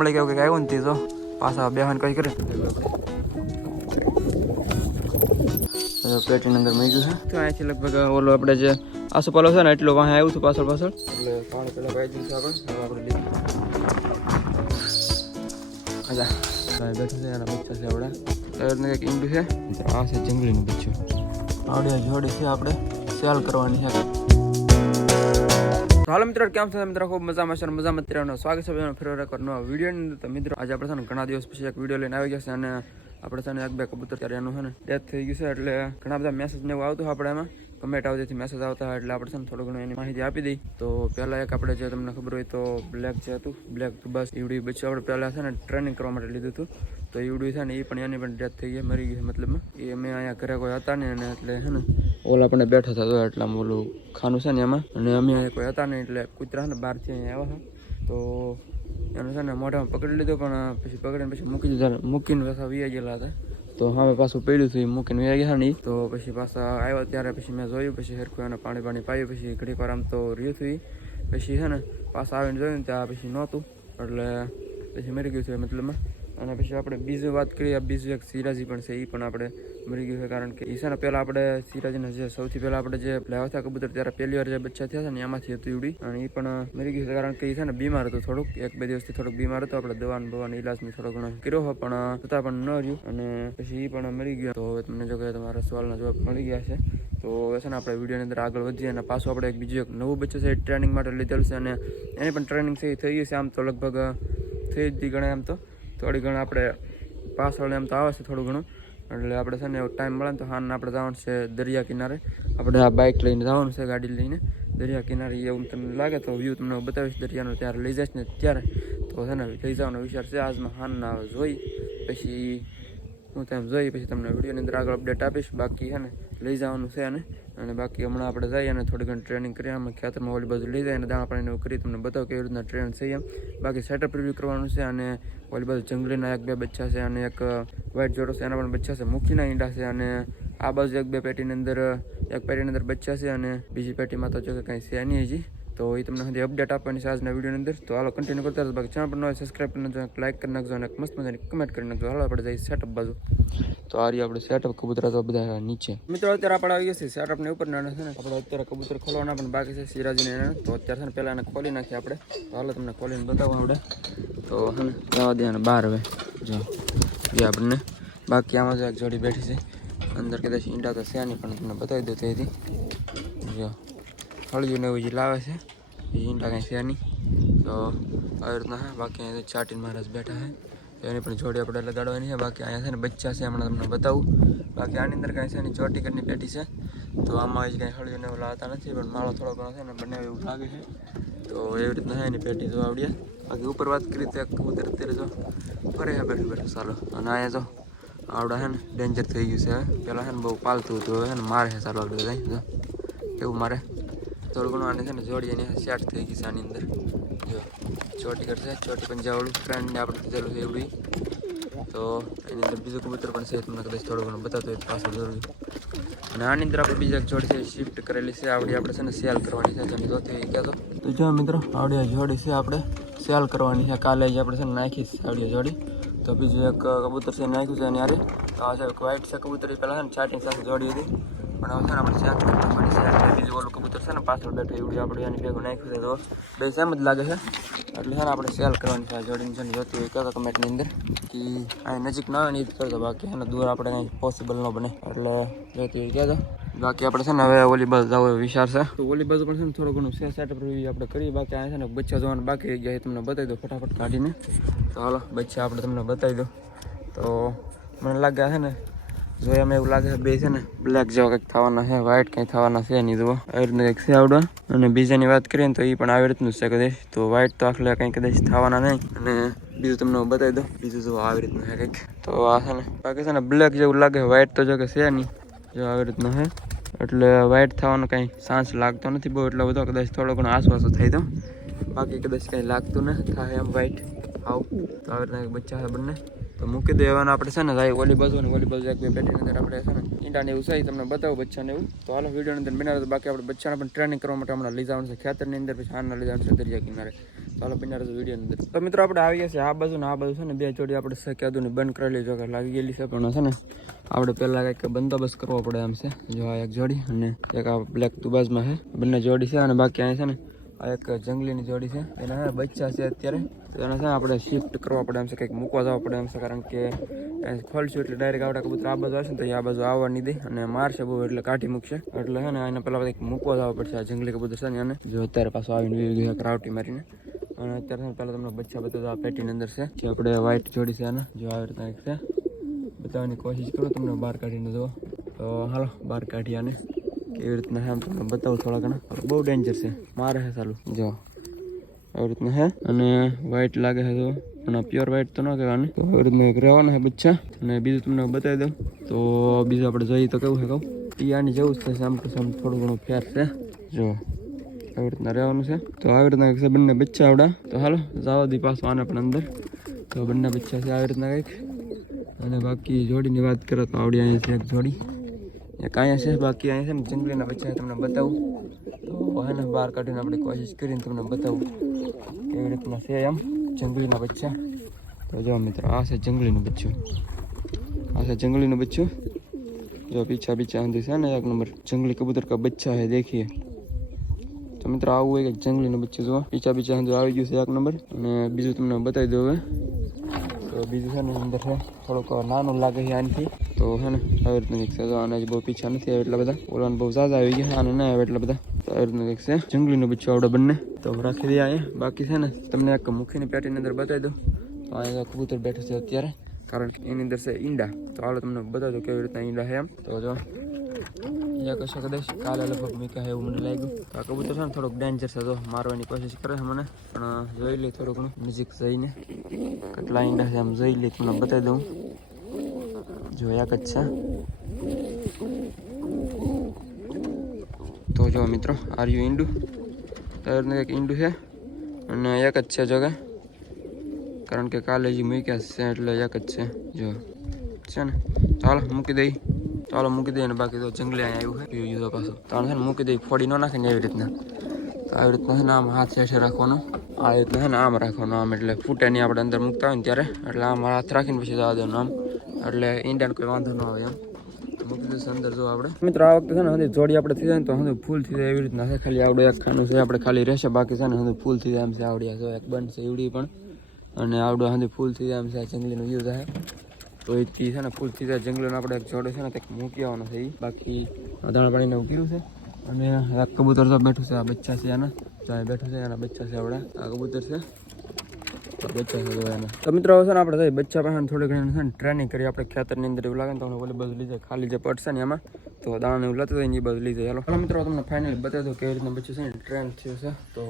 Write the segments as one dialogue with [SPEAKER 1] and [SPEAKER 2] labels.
[SPEAKER 1] કામળે કેવું કંઈક આવ્યું નથી તે પાછા બેહાન કઈ કરે. પેટીની અંદર મેં ગયું છે. તો છે લગભગ ઓલો આપણે જે આસોપાલો છે ને એટલું વાંહે આવ્યું છું પાછળ પાછળ. એટલે પાણી પેલા પાઈ દીધું આપણે હવે આપણે લીધું આજા. સાહેબ બેઠું છે એના બચ્ચા છે આપણા. તરને કંઈક ઈંડું છે. આ છે જંગલીનું બચ્ચું. આવડે જોડી છે આપણે. સેલ કરવાની છે. તો હાલો મિત્રો, કેમ છો મિત્રો? ખૂબ મજામાં છે મજામાં રહેવાનો. સ્વાગત છે બધાનું ફરી એકવાર નવા વિડીયોની અંદર. તો મિત્રો, આજે આપણે છે ને ઘણા દિવસ પછી એક વીડિયો લઈને આવી ગયા છે અને આપણે છે ને એક બે કબૂતર ત્યારે એનું છે ને ડેથ થઈ ગયું છે, એટલે ઘણા બધા મેસેજ ને એવું આવતું આપણે એમાં કમેન્ટ આવતી મેસેજ આવતા એટલે આપણે છે ને થોડું ઘણું એની માહિતી આપી દઈ. તો પહેલાં એક આપણે જે તમને ખબર હોય તો બ્લેક જે હતું બ્લેક તો બસ ઈવડી બચ્યું આપણે પહેલાં છે ને ટ્રેનિંગ કરવા માટે લીધું હતું. તો ઈવડી છે ને એ પણ એની પણ ડેથ થઈ ગઈ, મરી ગઈ મતલબમાં. એ અમે અહીંયા ઘરે કોઈ હતા અને એટલે છે ને ઓલા આપણે બેઠો થતો એટલે ઓલું ખાનું છે ને એમાં. અને અમે અહીંયા કોઈ હતા નહીં, એટલે કૂતરા ને બહારથી અહીંયા આવ્યા હતા તો એનું છે ને મોઢામાં પકડી લીધો, પણ પછી પકડીને પછી મૂકી દીધા, મૂકીને પાછા વી ગયેલા હતા. તો હવે પાછું પડ્યું હતું એ મૂકીને વી ગયા નહીં. તો પછી પાછા આવ્યા ત્યારે પછી મેં જોયું, પછી હરખું એને પાણી પાણી પાયું, પછી ઘડીક વાર આમ તો રહ્યું હતું પછી છે ને પાછા આવીને જોયું ત્યાં પછી નહોતું. એટલે પછી મરી ગયું છે, મતલબમાં. અને પછી આપણે બીજું વાત કરીએ બીજું એક સિરાજી પણ છે એ પણ આપણે મરી ગયું છે, કારણ કે એ છે ને પહેલાં આપણે સિરાજીને જે સૌથી પહેલાં આપણે જે લાવ્યા હતા કબૂતર, ત્યારે પહેલી વાર જે બચ્ચા થયા હતા ને, એમાંથી હતું ઈવડી. અને એ પણ મરી ગયું છે, કારણ કે એ છે ને બીમાર હતું થોડુંક, એક બે દિવસથી થોડુંક બીમાર હતો, આપણે દવાન બવાન ઇલાજની થોડો ઘણો કર્યો હોય પણ છતાં પણ ન રહ્યું. અને પછી એ પણ મરી ગયો. તો હવે તમને જો કે તમારા સવાલના જવાબ મળી ગયા છે. તો હવે છે ને આપણે વિડીયોની અંદર આગળ વધીએ અને પાછું આપણે એક બીજું એક નવું બચ્ચું છે ટ્રેનિંગ માટે લીધેલું છે, અને એની પણ ટ્રેનિંગ છે એ થઈ ગઈ છે, આમ તો લગભગ થઈ જ ગણાય આમ તો. થોડી ઘણી આપણે પાછળ એમ તો આવે છે થોડું ઘણું. એટલે આપણે છે ને એવો ટાઈમ મળે ને તો હાન આપણે જવાનું છે દરિયા કિનારે. આપણે આ બાઇક લઈને જવાનું છે ગાડી લઈને. દરિયા કિનારે એવું તમને લાગે તો વ્યૂ તમને બતાવીશ. દરિયાનો ત્યારે લઈ જઈશ ને ત્યારે. તો છે ને લઈ જવાનો વિચાર છે. આજમાં હાનના જોઈ. પછી હું ત્યાં જોઈ પછી તમને વિડીયોની અંદર આગળ અપડેટ આપીશ. બાકી છે ને, લઈ જવાનું છે અને અને બાકી હમણાં આપણે જઈએ અને થોડી ઘણી ટ્રેનિંગ કરીએ. અમે ખેતરમાં ઓલી બાજુ લઈ જાય અને દાણા પાણીને કરી તમને બતાવો કેવી રીતના ટ્રેન છે એમ. બાકી સેટઅપ રિવ્યૂ કરવાનું છે અને ઓલી બાજુ જંગલીના એક બે બચ્ચા છે અને એક વ્હાઇટ જોડો છે. એના પણ બચ્ચા છે. મુખીના ઈંડા છે અને આ બાજુ એક બે પેટીની અંદર, એક પેટીની અંદર બચ્ચા છે અને બીજી પેટીમાં તો જો કે કંઈ છે નહીં હજી. તો એ તમને હજી અપડેટ આપવાની છે આજના વિડીયોની અંદર. તો હાલો કન્ટિન્યુ કરતા રહેજો. બાકી ચેનલ પર નવા સબસ્ક્રાઈબ કરી નાખજો લાઈક કરી નાખજો અને મસ્ત મજાની કમેન્ટ કરી નાખજો. હાલો આપણે જઈએ સેટઅપ બાજુ. તો આ રહી આપણે સેટઅપ કબૂતરા તો બધા નીચે. મિત્રો અત્યારે આપણે આવી ગયા છીએ સેટઅપ ને ઉપર નાના છે ને. આપણે અત્યારે કબૂતર ખોલવાના પણ બાકી છે સિરાજીને તો અત્યારે છે ને પહેલાં એને ખોલી નાખીએ આપણે. તો હાલો તમને ખોલીને બતાવવા આપણે. તો છે જવા દે અને બહાર હવે. જો એ આપણને. બાકી આમાં જો એક જોડી બેઠી છે. અંદર કદાચ ઈંડા તો છે નહીં પણ તમને બતાવી દઉં તેથી જો. હળિયું ને એવું જે લાવે છે એ ઈંડા કાંઈ છે નહીં તો આવી રીતના છે બાકી અહીંયા તો ચાટીન મહારાજ બેઠા છે તો એની પણ જોડી આપણે લગાડવાની છે બાકી અહીંયા છે ને બચ્ચા છે હમણાં તમને બતાવું બાકી આની અંદર કાંઈ છે એની ચોટી કરીને પેટી છે તો આમાં જ કાંઈ હળિયું ને એવું લાવતા નથી પણ માળો થોડો ઘણો છે ને બંને એવું લાગે છે તો એવી રીતના છે એની પેટી જો આવડ્યા બાકી ઉપર વાત કરી તો કબૂતર અત્યારે જો ફરે હે બેઠું બેઠું ચાલો અને અહીંયા જો આવડા ને ડેન્જર થઈ ગયું છે પહેલાં છે બહુ પાલતું હતું હવે ને મારે છે ચાલો જાય એવું મારે થોડું ઘણું આને છે ને જોડી એની સેટ થઈ ગઈ છે આની અંદર. જો, ચોટી કરશે, ચોટી પંજાવાળું ફ્રેન્ડને આપણે કીધેલું છે એવડી તો એની અંદર બીજું કબૂતર પણ છે તમને કદાચ થોડું ઘણું બતાવતો હોય પાછળ જરૂરી. અને આની અંદર આપણે બીજા જોડી છે શિફ્ટ કરેલી છે. આવડી આપણે છે ને સેલ કરવાની છે તમે જોતી કહેતો તો જો મિત્રો, આવડી જોડી છે આપણે સેલ કરવાની છે. કાલે જ આપણે છે ને નાખી આવડી જોડી. તો બીજું એક કબૂતર છે નાખ્યું છે અને યારે તો આ છે વ્હાઇટ છે કબૂતર. પહેલાં છે ને છાટી સાથે જોડી હતી. પણ હવે આપણે બીજું ઓલું કબૂતર છે ને પાછળ બેઠું આપણે, એની ભેગું નાખ્યું છે તો બે સેમ જ લાગે છે. એટલે છે ને આપણે સેલ કરવાની છે જોડીને છે ને જોતી હોય કહેતો કમેન્ટની અંદર કે અહીં નજીક ના આવે એ જ કરતો. બાકી એને દૂર આપણે કંઈ પોસિબલ ન બને. એટલે જોતી હોય કહેતો. બાકી આપણે છે ને હવે ઓલી બાજુ જવો વિચાર છે. તો પણ છે ને થોડું ઘણું સેટ સેટઅપ રિવ્યુ આપણે કરીએ. બાકી આ છે ને બચ્ચા જોવાનું બાકી રહી ગયા તમને બતાવી દો ફટાફટ કાઢીને. તો હાલો, બચ્ચા આપણે તમને બતાવી દો તો મને લાગે છે ને જો એમ એવું લાગે છે બે છે ને બ્લેક જેવા કંઈક થવાના છે વ્હાઇટ કંઈ થવાના છે નહીં જુઓ. આવી રીતના કંઈક છે આવડવા અને બીજાની વાત કરીએ ને તો એ પણ આવી રીતનું છે કદાચ. તો વ્હાઇટ તો આખલે કંઈ કદાચ થવાના નહીં. અને બીજું તમને બતાવી દઉં. બીજું જો આવી રીતનું છે કંઈક. તો આ છે ને, બાકી છે ને બ્લેક જેવું લાગે વ્હાઇટ તો જો કે છે નહીં. જો આવી રીતનું છે. એટલે વ્હાઇટ થવાનો કંઈ ચાન્સ લાગતો નથી બહુ, એટલો બધો કદાચ થોડો ઘણો આસપાસ થઈ તો બાકી કદાચ કંઈ લાગતું ન થાય એમ વ્હાઇટ આવું. તો આવી રીતના બચ્ચા છે બંને. તો મૂકી દેવાના આપણે છે ને ભાઈ ઓલી બાજુ અને ઓલી બાજુ એક બે પેટીની અંદર આપણે છે ને ઈંડાને એવું છે તમને બતાવું બચ્ચાને એવું. તો હાલો વિડીયોની અંદર બનાવે બાકી આપણે બચ્ચાને પણ ટ્રેનિંગ કરવા માટે હમણાં લઈ જવાનું છે. ખેતરની અંદર પછી હારના લઈ જવાનું દરિયા કિનારે. ચાલો બિના વીડિયો અંદર. તો મિત્રો આપણે આવી ગયા છે આ બાજુ ને આ બાજુ છે ને બે જોડી આપણે છે કીધું ને બંધ કરેલી જો કે લાગી ગયેલી છે પણ છે ને આપણે પહેલાં કંઈક બંદોબસ્ત કરવો પડે એમ છે. જો આ એક જોડી અને એક આ બ્લેક તુબાજમાં છે. બંને જોડી છે અને બાકી અહીં છે ને આ એક જંગલીની જોડી છે. એના બચ્ચા છે અત્યારે. તો એને છે આપણે શિફ્ટ કરવા પડે એમ છે, કંઈક મૂકવા જવા પડે એમ છે, કારણ કે ખોલશું એટલે ડાયરેક્ટ આવડા કબૂતર આ બાજુ આવશે ને તો આ બાજુ આવવા નહીં દે અને મારશે બહુ એટલે કાઢી મૂકશે. એટલે છે ને એને પહેલાં કંઈક મૂકવા જવા પડશે આ જંગલી કબૂતર છે ને એને જો અત્યારે પાછો આવીને વીવી ગયું ક્રાવટી મારીને. અને અત્યારે પહેલાં તમને બચ્ચા બધા આ પેટીની અંદર છે. જે આપણે વ્હાઈટ જોડી છે આને, જો આવી રીતના એક છે. બતાવવાની કોશિશ કરું, તમને બહાર કાઢીને જો તો હાલો, બહાર કાઢી આને. કેવી રીતના હે, તમને બતાવું થોડા ઘણા. બહુ ડેન્જર છે. મારે હે ચાલુ જો, આવી રીતના હે. અને વ્હાઈટ લાગે છે તો, અને પ્યોર વ્હાઈટ તો ન કહેવાનું. તો આવી રીતના રહેવાના છે બચ્ચા. અને બીજું તમને બતાવી દઉં. તો બીજું આપણે જોઈએ તો કેવું છે કહું? એ આની જેવું જ થશે. આમ તો આમ થોડું ઘણું ફેર છે. જો, આવી રીતના રહેવાનું છે. તો આવી રીતના છે બંને બચ્ચા આવડા. તો હાલો, જાવા દી પાછું આને પણ અંદર. તો બંને બચ્ચા છે આવી રીતના કંઈક. અને બાકી જોડીની વાત કરો તો આવડી અહીંયા છે એક જોડી. એક અહીંયા છે બાકી અહીંયા છે જંગલીના બચ્ચા તમને બતાવું તો એને બહાર કાઢીને આપણે કોશિશ કરીને તમને બતાવું કેવી રીતના છે એમ જંગલીના બચ્ચા તો જો મિત્રો આ છે જંગલીનું બચ્ચું આ છે જંગલીનું બચ્ચું જો પીછા પીછા આંધી છે ને એક નંબર જંગલી કબૂતર કા બચ્ચા હે દેખીએ તો મિત્રો આવું એક જંગલીનું બચ્ચું જો પીછા પીછા આંધું આવી ગયું છે એક નંબર અને બીજું તમને બતાવી દઉં હવે તો બીજું છે ને અંદર છે, થોડુંક નાનું લાગે છે આનાથી. તો છે ને, આવી રીતનું કંઈક તો આને બહુ પીછા નથી આવે એટલા બધા. ઓલાને બહુ ઝાઝા આવી ગયા, આને ના આવે એટલા બધા. તો આવી રીતનું કંઈક જંગલીનું બચ્ચું આવડે બંને. તો રાખી દઈએ અહીંયા. બાકી છે ને, તમને એક મુખીની પેટીની અંદર બતાવી દઉં. તો અહીંયા કબૂતર બેઠું છે અત્યારે. કારણ કે એની અંદર છે ઈંડા. તો હાલો તમને બતાવજો કેવી રીતના ઈંડા છે એમ. તો જો યા કશો કદાચ કાલે લગભગ મીકા એવું મને લાગ્યું. તો આ કબૂતર છે ને થોડુંક ડેન્જર છે તો મારવાની કોશિશ કરે છે મને, પણ જોઈ લઈ થોડું ઘણું નજીક જઈને કેટલા ઈંડા છે આમ જોઈ લઈ તમને બતાવી દઉં. જો એક જ છે. તો જો મિત્રો આર્યું ઈંડું. તરને એક ઈંડું છે, અને એક જ છે જો કે કારણ કે કાલે જે મૂક્યા છે, એટલે એક જ છે. જો, છે ને. ચાલો, મૂકી દઈ. ચાલો મૂકી દઈએ ને બાકી તો જંગલે આવ્યું છે. યુઝો પાછું. તાણ છે ને મૂકી દઈ ફોડી ન નાખે ને એવી રીતના. તો આવી રીતના છે ને આમ હાથ હેઠે રાખવાનો. આ રીતના છે ને આમ રાખવાનો, આમ એટલે ફૂટે નહીં આપણે અંદર મૂકતા હોય ને ત્યારે. એટલે આમ હાથ રાખીને પછી જવા દેવાનું આમ. એટલે ઈંડાને કોઈ વાંધો ન આવે એમ. અંદર જો આપણે. મિત્રો, આ વખતે છે ને હજી જોડી આપણે થઈ જાય ને તો હજુ ફૂલ થઈ જાય એવી રીતના છે. ખાલી આવડે એક ખાનું છે, આપણે ખાલી રહેશે. બાકી છે ને હજુ ફૂલ થઈ જાય એમ છે આવડ્યા. જો એક બંધ છે એવડી પણ. અને આવડું હજી ફૂલ થઈ જાય એમ છે જંગલીનું યુઝ છે. તો એ થી છે ને ફૂલ થઈ જાય આપણે એક જોડે છે ને કંઈક મૂકી આવવાનો છે એ બાકી દાણા પાણીને ઉકીરું છે. અને આ કબૂતર તો બેઠું છે, આ બચ્ચા છે એના તો અહીં બેઠું છે એના બચ્ચા છે આપણે. આ કબૂતર છે. બચ્ચા છે એના. તો મિત્રો છે ને આપણે થઈ બચ્ચા પાસે થોડી ઘણી છે ને ટ્રેનિંગ કરી આપણે ખેતરની અંદર એવું લાગે ને તમને ઓલી લઈ જાય. ખાલી જે પડશે ને એમાં. તો દાણા એવું લેતું એની બાજુ લઈ જાય. હાલો. મિત્રો તમને ફાઇનલી બતાવી દો કેવી રીતના બચ્યું છે ને ટ્રેન થયું છે. તો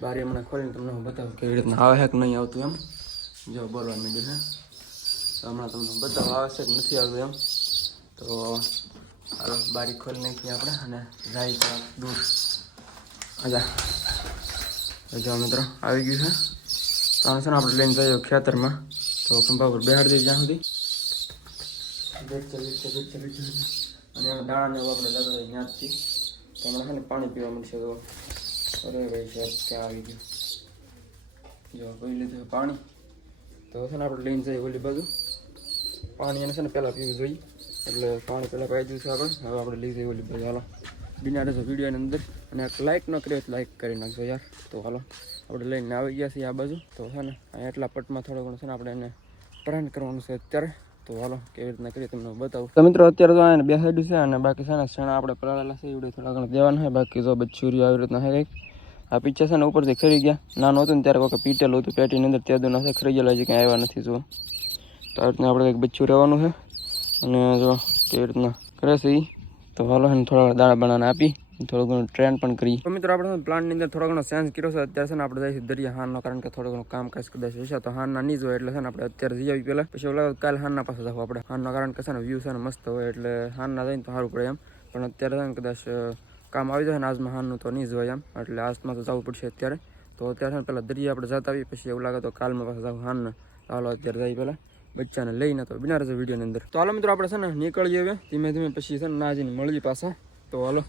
[SPEAKER 1] બારી હમણાં ખોલીને તમને હું બતાવું કેવી રીતના આવે છે નહીં આવતું એમ. જો બોલવા માંડ્યું છે. હમણાં તમને બતાવવા આવે છે કે નથી આવ્યું એમ. તો હાલો, બારી ખોલી નાખીએ આપણે અને જાય ત્યાં દૂર અજા જો મિત્રો, આવી ગયું છે. તો આ છે ને આપણે લઈને જઈએ ખેતરમાં. તો ખંભા ઉપર બેહાડી દઈએ જ્યાં સુધી. અને એમાં દાણાને આપણે હોય ત્યાંથી. તો હમણાં છે ને પાણી પીવા મળશે તો અરે ભાઈ સાહેબ ક્યાં આવી ગયું. જો, પી લીધું પાણી. તો છે ને આપણે લઈને જઈએ ઓલી બાજુ. પાણી એને છે ને પહેલાં પીવું જોઈએ. એટલે પાણી પહેલાં પાઈ દીધું છે આપણે હવે આપણે લઈ જઈએ ઓલી ભાઈ. હાલો. બિના રહેશે વિડીયોની અંદર. અને લાઇક ન કરીએ તો લાઇક કરી નાખજો યાર. તો હાલો. આપણે લઈને આવી ગયા છીએ આ બાજુ. તો છે ને અહીંયા એટલા પટમાં થોડો ઘણો છે ને આપણે એને પ્રાણ કરવાનું છે અત્યારે. તો હાલો, કેવી રીતના કરીએ તમને બતાવું. તો મિત્રો, અત્યારે તો અહીંયા બે સાઈડ છે અને બાકી છે ને શણા આપણે પલાળેલા છે. એવડે થોડા ઘણા દેવાના છે. બાકી જો બચ્ચુરી આવી રીતના છે કંઈક. આ પિક્ચર છે ને ઉપરથી ખરી ગયા. નાનું હતું ને ત્યારે કોઈક પીટેલું હતું. પેટીની અંદર ત્યાં દૂર નથી ખરી ગયેલા હજી કંઈ આવ્યા નથી જો તો આપણે કંઈક બચ્ચું રહેવાનું છે. અને જો કેવી રીતના કરે છે એ તો હાલો એને થોડા દાણા બનાને આપી થોડું ઘણો ટ્રેન પણ કરી. તો મિત્રો આપણે પ્લાનની અંદર થોડો ઘણો ચેન્જ કર્યો છે. અત્યારે છે ને આપણે જઈશું દરિયા હાનનો કારણ કે થોડું કામ કામકાજ કદાચ હશે તો હાનના નહીં જોઈએ એટલે છે ને આપણે અત્યારે જઈ આવી પહેલાં. પછી ઓલા કાલે હાનના પાસે જવું આપણે. હાનના કારણ કે છે ને વ્યૂ છે ને મસ્ત હોય એટલે હાનના જઈને તો સારું પડે એમ. પણ અત્યારે છે ને કદાચ કામ આવી જાય ને આજમાં હાનનું તો નહીં જ હોય એમ. એટલે આજમાં તો જવું પડશે અત્યારે. તો અત્યારે છે ને પહેલાં દરિયા આપણે જતા આવીએ. પછી એવું લાગે તો કાલમાં પાછા જવું હાનને ચાલો અત્યારે જઈએ પહેલાં. બચ્ચાને લઈને તો બિના રહેશે વિડીયોની અંદર. તો હાલો મિત્રો, આપણે છે ને નીકળીએ હવે. ધીમે ધીમે પછી છે ને નાજીને મળીએ પાછા. તો હાલો,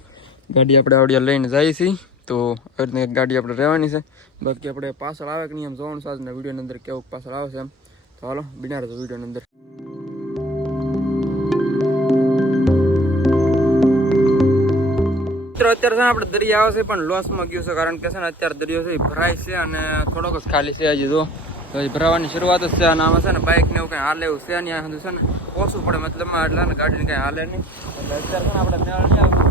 [SPEAKER 1] ગાડી આપણે આવડિયા લઈને જઈએ છીએ. તો આવી રીતની ગાડી આપણે રહેવાની છે. બાકી આપણે પાછળ આવે કે નહીં એમ જોવાનું સાજના વિડીયોની અંદર કેવું પાછળ આવે છે એમ. તો હાલો, બિના રહેશે વિડીયોની અંદર. મિત્રો, અત્યારે છે ને આપણે દરિયા આવે છે, પણ લોસમાં ગયું છે, કારણ કે છે ને અત્યારે દરિયો છે એ ભરાય છે અને થોડોક જ ખાલી છે હજી તો તો હજી ભરાવાની શરૂઆત જ છે. અને આમાં છે ને બાઇક ને એવું કંઈ હાલે એવું છે નહીં. છે ને ઓછું પડે મતલબમાં એટલે ને ગાડીને કંઈ હાલે નહીં. એટલે અત્યારે છે ને આપણે મેળ નહીં આવતું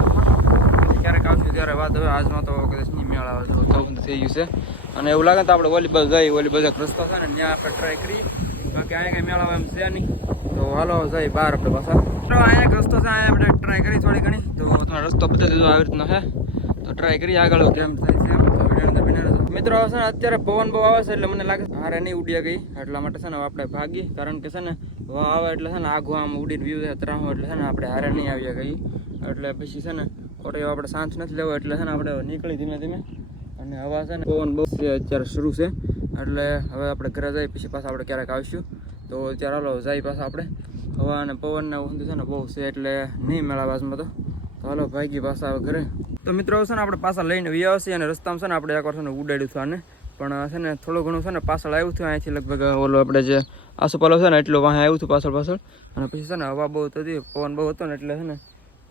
[SPEAKER 1] ક્યારેક આવશું ત્યારે વાત હવે આજમાં તો કદાચ નહીં મેળ આવે. થોડું થઈ ગયું છે. અને એવું લાગે તો આપણે જઈ વોલીબોલ એક રસ્તો છે ને ત્યાં આપણે ટ્રાય કરી બાકી અહીંયા કંઈ મેળ આવે એમ છે નહીં. તો હાલો જઈ બહાર આપણે અહીંયા રસ્તો છે, અહીંયા આપણે ટ્રાય કરી થોડી ઘણી. રસ્તો બતાવી આવી રીતનો છે. તો ટ્રાય કરી આગળ. કેમ થાય છે. મિત્રો છે ને અત્યારે પવન બહુ આવે છે એટલે મને લાગે હારે નહીં ઉડી ગઈ. એટલા માટે છે ને આપણે ભાગી કારણ કે છે ને હવા આવે એટલે છે ને આગું આમ ઉડીને વ્યૂ ત્રાહો એટલે છે ને આપણે હારે નહીં આવ્યા ગઈ એટલે પછી છે ને ખોટો એવો આપણે સાંજ નથી લેવો એટલે છે ને આપણે નીકળી ધીમે ધીમે. અને હવા છે ને પવન બહુ અત્યારે શરૂ છે. એટલે હવે આપણે ઘરે જઈ પછી પાછા આપણે ક્યારેક આવીશું. તો અત્યારે હાલો જાય પાછા આપણે. હવા અને પવન ને ઊંધું છે ને બહુ છે એટલે નહીં મેળા બાજમાં તો હાલો ભાગી પાછા ઘરે. તો મિત્રો છે ને, આપણે પાછા લઈને વ્યા છીએ અને રસ્તામાં છે ને, આપણે એક ને ઉડાડ્યું હતું આને. પણ છે ને, થોડું ઘણું છે ને, પાછળ આવ્યું હતું અહીંથી લગભગ ઓલો આપણે જે આસોપાલો છે ને, એટલું વાંહે આવ્યું હતું પાછળ પાછળ. અને પછી છે ને, હવા બહુ હતી પવન બહુ હતો ને, એટલે છે ને,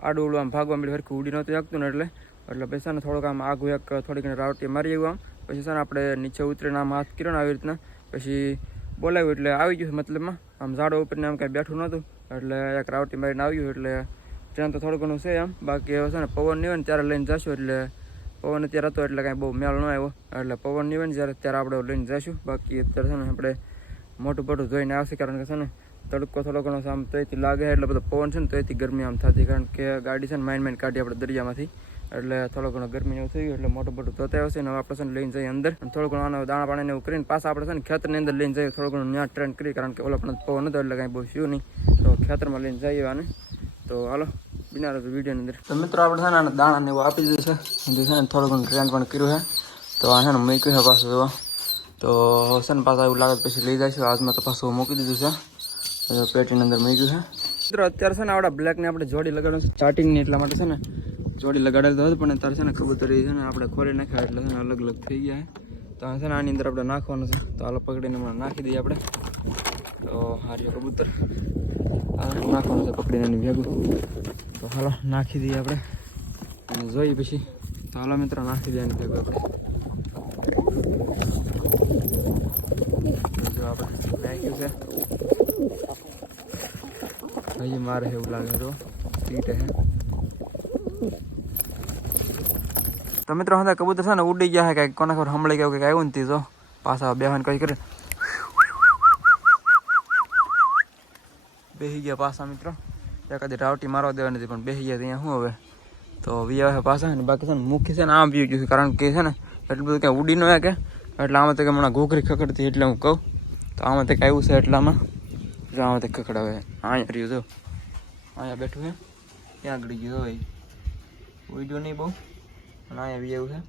[SPEAKER 1] આડું ઉડું આમ ભાગવા મળ્યું હરખું ઉડી નહોતું લાગતું ને, એટલે. એટલે પછી છે ને, થોડુંક આમ આગું એક, થોડીક રાવટી મારી આવ્યું આમ. પછી છે ને, આપણે નીચે ઉતરીને આમ હાથ કર્યો ને, આવી રીતના. પછી બોલાવ્યું, એટલે આવી ગયું મતલબમાં. આમ ઝાડો ઉપર ને આમ કાંઈ બેઠું નહોતું. એટલે એક રાવટી મારીને આવ્યું એટલે ટ્રેન તો થોડું ઘણું છે એમ. બાકી હવે છે ને પવન નહીં હોય ને ત્યારે લઈને જશું એટલે પવન અત્યારે હતો એટલે કાંઈ બહુ મેળ ન આવ્યો. એટલે પવન નહીં હોય ને જ્યારે ત્યારે આપણે લઈને જશું. બાકી અત્યારે છે ને આપણે મોટું મોટું જોઈને આવશે કારણ કે છે ને તડકો થોડો ઘણો આમ તોયથી લાગે એટલે બધો પવન છે ને તોયથી ગરમી આમ થતી. કારણ કે ગાડી છે ને માઇન માઇન કાઢી આપણે દરિયામાંથી. એટલે થોડો ઘણો ગરમી એવું થઈ ગયું એટલે મોટું મોટું ધોતા છે ને આપણે છે ને લઈને જઈએ અંદર. અને થોડું ઘણું આનો દાણા પાણીને એવું કરીને પાછા આપણે છે ને ખેતરની અંદર લઈને જઈએ. થોડું ઘણું ત્યાં ટ્રેન કરી કારણ કે ઓલા પણ પવન હતો એટલે કાંઈ બહુ શું નહીં. તો ખેતરમાં લઈને જઈએ આને. તો હાલો. બિના રહ્યો વિડીયોની અંદર તો મિત્રો આપણે છે ને આને દાણા ને એવું આપી દીધું છે છે ને થોડું ઘણું ટ્રેન પણ કર્યું છે તો આ છે ને મૂક્યું છે પાછું એવા તો છે ને પાછા એવું લાગે પછી લઈ જઈશું આજમાં તો પાછું મૂકી દીધું છે પેટીની અંદર મૂક્યું છે મિત્રો અત્યારે છે ને આપણા બ્લેકને આપણે જોડી લગાડવાનું છે સ્ટાર્ટિંગની એટલા માટે છે ને જોડી લગાડેલ હતો પણ અત્યારે છે ને કબૂતરી છે ને આપણે ખોલી નાખ્યા એટલે છે ને અલગ અલગ થઈ ગયા છે તો છે ને આની અંદર આપણે નાખવાનું છે તો હાલો પકડીને હમણાં નાખી દઈએ આપણે તો હાર્યો કબૂતર. નાખવાનું છે પકડીને એની ભેગું. તો હાલો, નાખી દઈએ આપણે. અને જોઈએ પછી. તો હાલો મિત્રો, નાખી દઈએ એની ભેગું આપણે. જો આપણે છે. હજી મારે એવું લાગે તો સીટ હે. તો મિત્રો હા કબૂતર છે ને, ઉડી ગયા હે, કાંઈક કોના ખબર સંભળાઈ ગયો કંઈક આવ્યું ને તીજો પાછા બેહાન કઈ કરે. બેસી ગયા પાછા મિત્રો. એકાદી રાવટી મારવા દેવા નથી, પણ બેસી ગયા ત્યાં શું હવે? તો વી હવે પાછા ને બાકી છે ને મુખ્ય છે ને આમ પીવું ગયું કારણ કે છે ને એટલું બધું ક્યાં ઉડી ન કે? એટલે આમાં તો કે હમણાં ઘોઘરી ખખડતી એટલે હું કહું. તો આમાં તો આવ્યું છે એટલામાં? એટલે આમાં તો ખકડાવે અહીંયા રહ્યું, જો. અહીંયા બેઠું છે. ત્યાં આગળ ગયું હોય. ઉડ્યું નહીં બહુ. અને અહીંયા બી એવું છે.